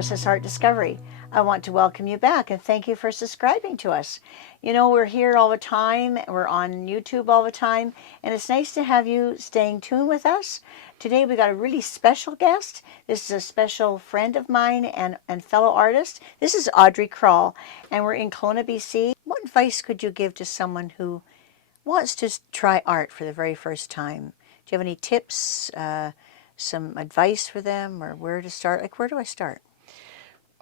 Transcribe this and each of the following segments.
Process Art Discovery. I want to welcome you back and thank you for subscribing to us. You know, we're here all the time, we're on YouTube all the time, and it's nice to have you staying tuned with us. Today we got a really special guest. This is a special friend of mine and fellow artist. This is Audrey Krol, and we're in Kelowna, BC. What advice could you give to someone who wants to try art for the very first time? Do you have any tips, some advice for them, or where to start? Like, where do I start?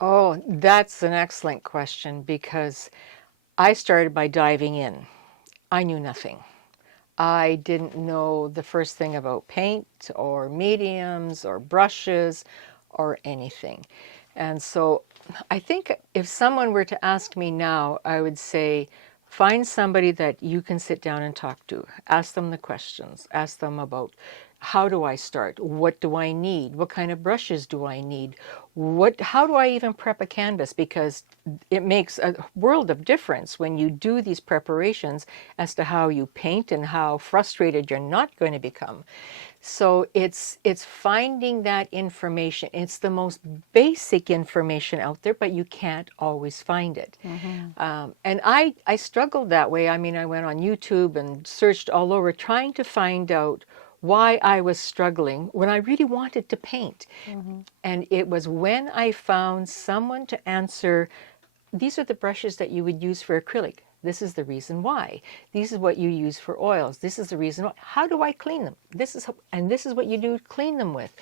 Oh, that's an excellent question, because I started by diving in. I knew nothing. I didn't know the first thing about paint or mediums or brushes or anything. And so I think if someone were to ask me now, I would say, find somebody that you can sit down and talk to. Ask them the questions. Ask them about, how do I start? What do I need? What kind of brushes do I need? How do I even prep a canvas? Because it makes a world of difference when you do these preparations as to how you paint and how frustrated you're not going to become. So it's finding that information. It's the most basic information out there, but you can't always find it. Mm-hmm. And I struggled that way. I mean, I went on YouTube and searched all over trying to find out why I was struggling when I really wanted to paint. Mm-hmm. And it was when I found someone to answer, these are the brushes that you would use for acrylic. This is the reason why. This is what you use for oils. This is the reason why. How do I clean them? This is what you do, clean them with.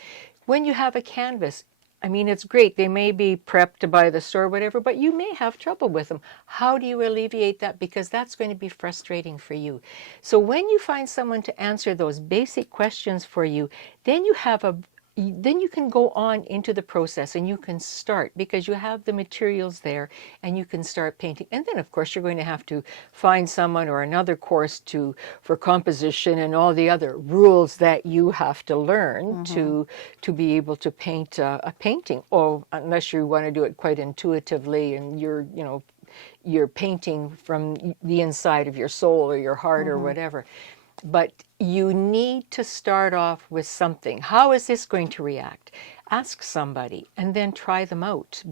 When you have a canvas, I mean, it's great. They may be prepped to buy the store or whatever, but you may have trouble with them. How do you alleviate that? Because that's going to be frustrating for you. So when you find someone to answer those basic questions for you, then you can go on into the process and you can start, because you have the materials there and you can start painting. And then of course you're going to have to find someone or another course for composition and all the other rules that you have to learn. Mm-hmm. to be able to paint a painting, or unless you want to do it quite intuitively and you're painting from the inside of your soul or your heart. Mm-hmm. Or whatever. But you need to start off with something. How is this going to react? Ask somebody and then try them out,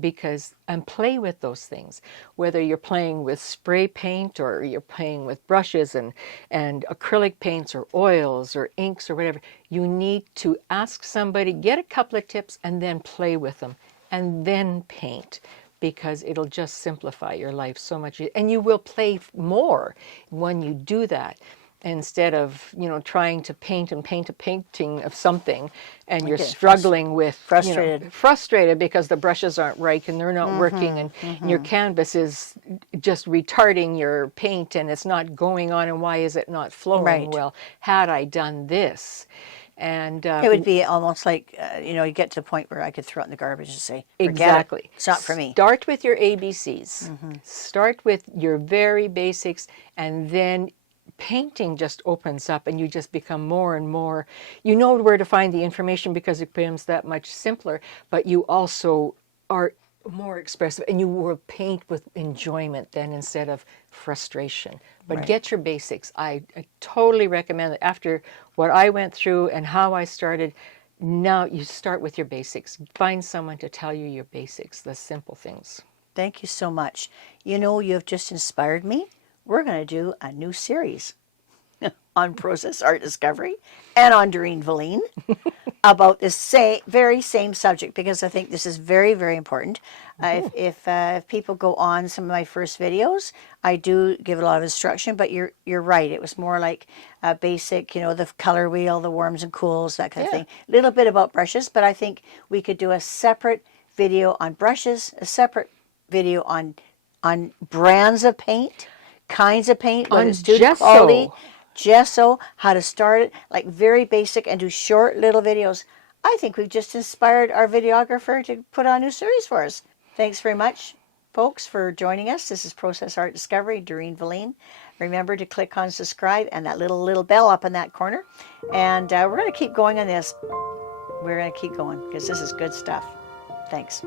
and play with those things. Whether you're playing with spray paint or you're playing with brushes and acrylic paints or oils or inks or whatever, you need to ask somebody, get a couple of tips, and then play with them and then paint. Because it'll just simplify your life so much. And you will play more when you do that, instead of, trying to paint a painting of something and you're struggling with, frustrated because the brushes aren't right and they're not mm-hmm, working and your canvas is just retarding your paint and it's not going on, and why is it not flowing? Right. Well, had I done this? And it would be almost like, you get to the point where I could throw it in the garbage and say, exactly, it. It's not for me. Start with your ABCs. Mm-hmm. Start with your very basics, and then painting just opens up and you just become more and more, you know where to find the information because it becomes that much simpler, but you also are more expressive and you will paint with enjoyment then instead of frustration. But right. Get your basics. I totally recommend that. After what I went through and how I started, now you start with your basics. Find someone to tell you your basics, the simple things. Thank you so much. You have just inspired me. We're going to do a new series on Process Art Discovery and on Doreen Velin about this very same subject, because I think this is very, very important. If people go on some of my first videos, I do give a lot of instruction, but you're right. It was more like a basic, the color wheel, the warms and cools, that kind of thing. A little bit about brushes, but I think we could do a separate video on brushes, a separate video on brands of paint, kinds of paint, whether it's student quality, gesso, how to start it, like very basic, and do short little videos. I think we've just inspired our videographer to put on a new series for us. Thanks very much, folks, for joining us. This is Process Art Discovery, Doreen Velin. Remember to click on subscribe and that little bell up in that corner. And we're going to keep going on this. We're going to keep going because this is good stuff. Thanks.